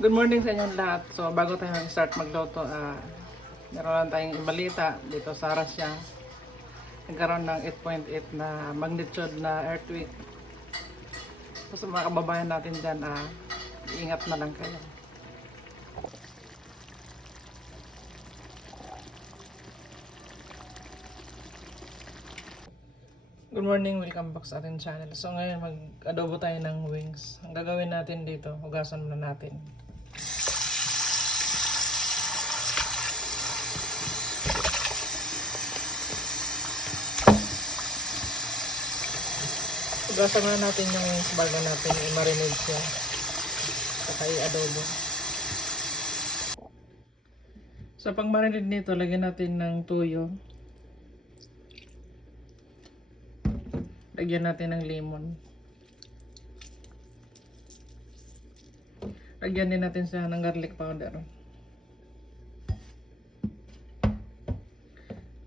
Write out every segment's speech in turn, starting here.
Good morning sa inyong lahat. So bago tayo mag-start magluto, meron lang tayong ibalita dito sa Russia. Nagkaroon ng 8.8 na magnitude na earthquake. So sa mga kababayan natin dyan, iingat na lang kayo. Good morning, welcome back sa ating channel. So ngayon mag-adobo tayo ng wings. Ang gagawin natin dito, hugasan muna natin. Hugasan muna natin yung wings bago natin i-marinate siya. Saka i-adobo. Sa pang-marinate nito, lagyan natin ng tuyo. Lagyan natin ng lemon. Lagyan din natin siya ng garlic powder.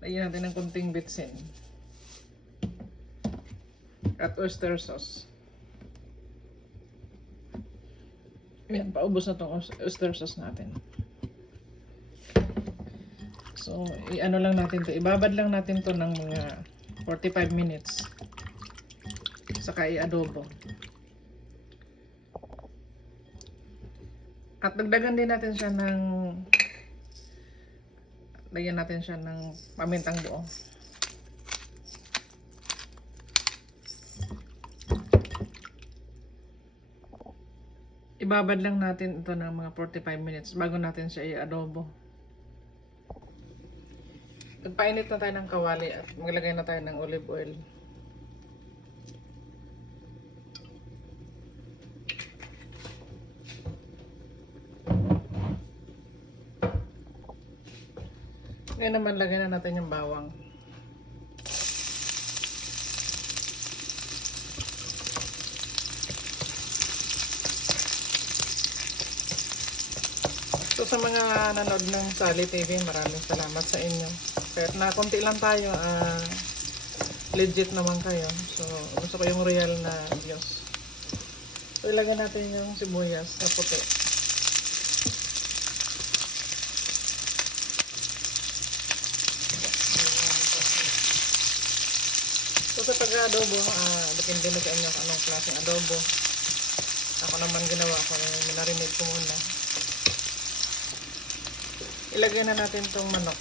Lagyan natin ng kunting bitsin. At oyster sauce. Ayan, paubos na itong oyster sauce natin. So, i-ano lang natin to. Ibabad lang natin to ng mga 45 minutes. Saka i-adobo. At dagdagan din natin siya ng lagyan natin siya ng pamintang buo. Ibabad lang natin ito ng mga 45 minutes bago natin siya i-adobo. Nagpainit na tayo ng kawali at maglagay na tayo ng olive oil. Ngayon naman lagyan na natin yung bawang. So sa mga nanood ng Sally TV, maraming salamat sa inyo. Kahit na konti lang tayo, legit naman kayo. So gusto ko yung real na views. So ilagay natin yung sibuyas na puti. So sa pag-adobo, depende na sa inyo kung anong klaseng adobo. Ako naman ginawa ko, minarinate ko muna. Ilagay na natin itong manok.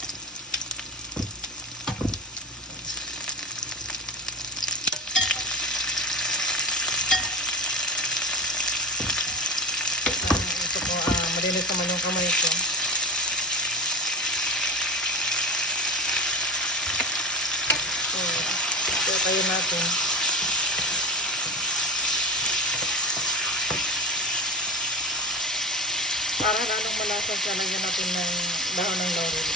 Ito po, malinis naman yung kamay ko. So tayo natin. Para lalong malasa siya, lagyan natin ng dahon ng laurel.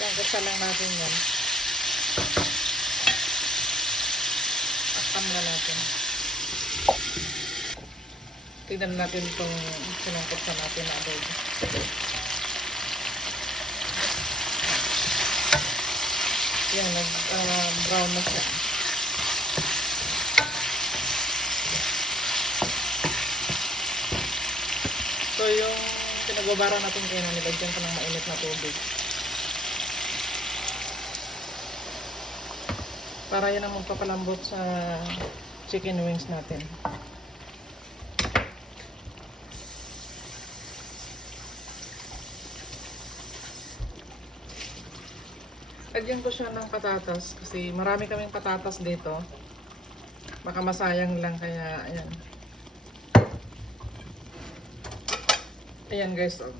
Sangkutsa lang natin yan. Takpan na natin. Tignan natin itong sinangkutsa natin na adobo. Yan, nag-brown na siya. So, yung pinagbabara natin kayo, nilagyan ko ng mainit na tubig. Para yan ang magpapalambot sa chicken wings natin. Lagyan ko siya ng patatas kasi marami kaming patatas dito. Baka masayang lang kaya ayan. Ayan guys, oh.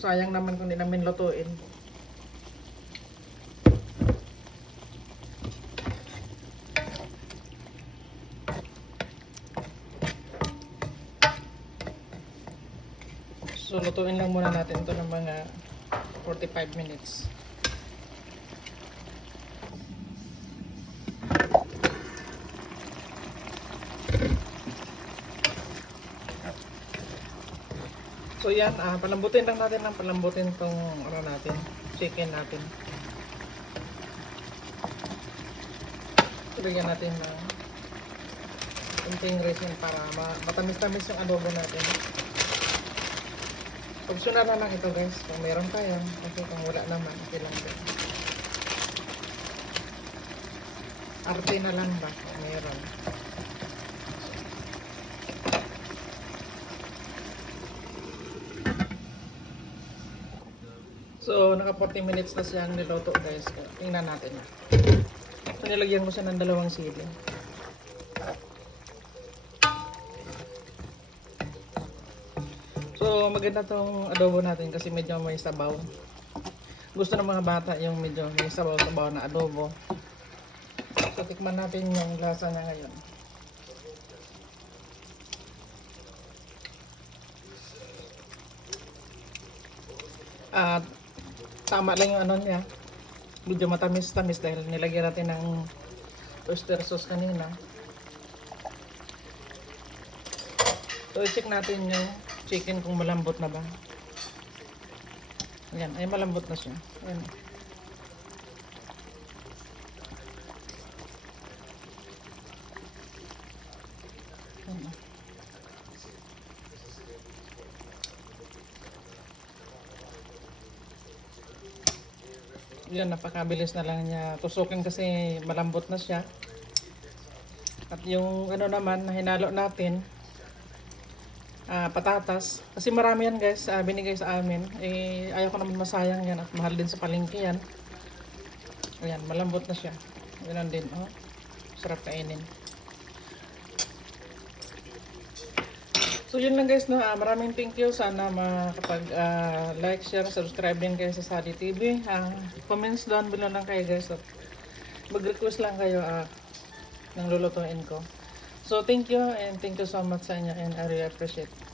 Sayang naman kung hindi namin lutuin. So lutuin lang muna natin ito ng mga 45 minutes. So So yan, palambutin lang natin ng palambutin tong ano natin, chicken natin. Lagyan natin ng kunting resin para matamis-tamis yung adobo natin. Optional na lang ito guys, kung meron tayo, kasi kung wala naman, okay lang din. Arte na lang ba kung meron. So, naka 40 minutes na siyang niloto guys. Tingnan natin. So, nilagyan ko siya ng 2 sili. So, maganda tong adobo natin kasi medyo may sabaw. Gusto ng mga bata yung medyo may sabaw-sabaw na adobo. So, tikman natin yung lasa niya ngayon. At tama lang yung ano niya. Medyo matamis-tamis dahil nilagyan natin ng oyster sauce kanina. So, i-check natin yung chicken kung malambot na ba. Ayan, ay malambot na siya. Ayan. Ayan. Yan, napakabilis na lang niya tusukin kasi malambot na siya. At yung ano naman na hinalo natin, patatas. Kasi marami yan guys, binigay sa amin. Eh, ayaw ko naman masayang yan at mahal din sa palengke yan. Ayan, malambot na siya. Ganun din, oh. Sarap kainin. So yun lang guys, no? Maraming thank you. Sana makapag like, share, subscribe din kayo sa Sally TV. Comments down below lang kayo guys. At mag-request lang kayo ng lulutuin ko. So thank you and thank you so much sa inyo and I really appreciate it.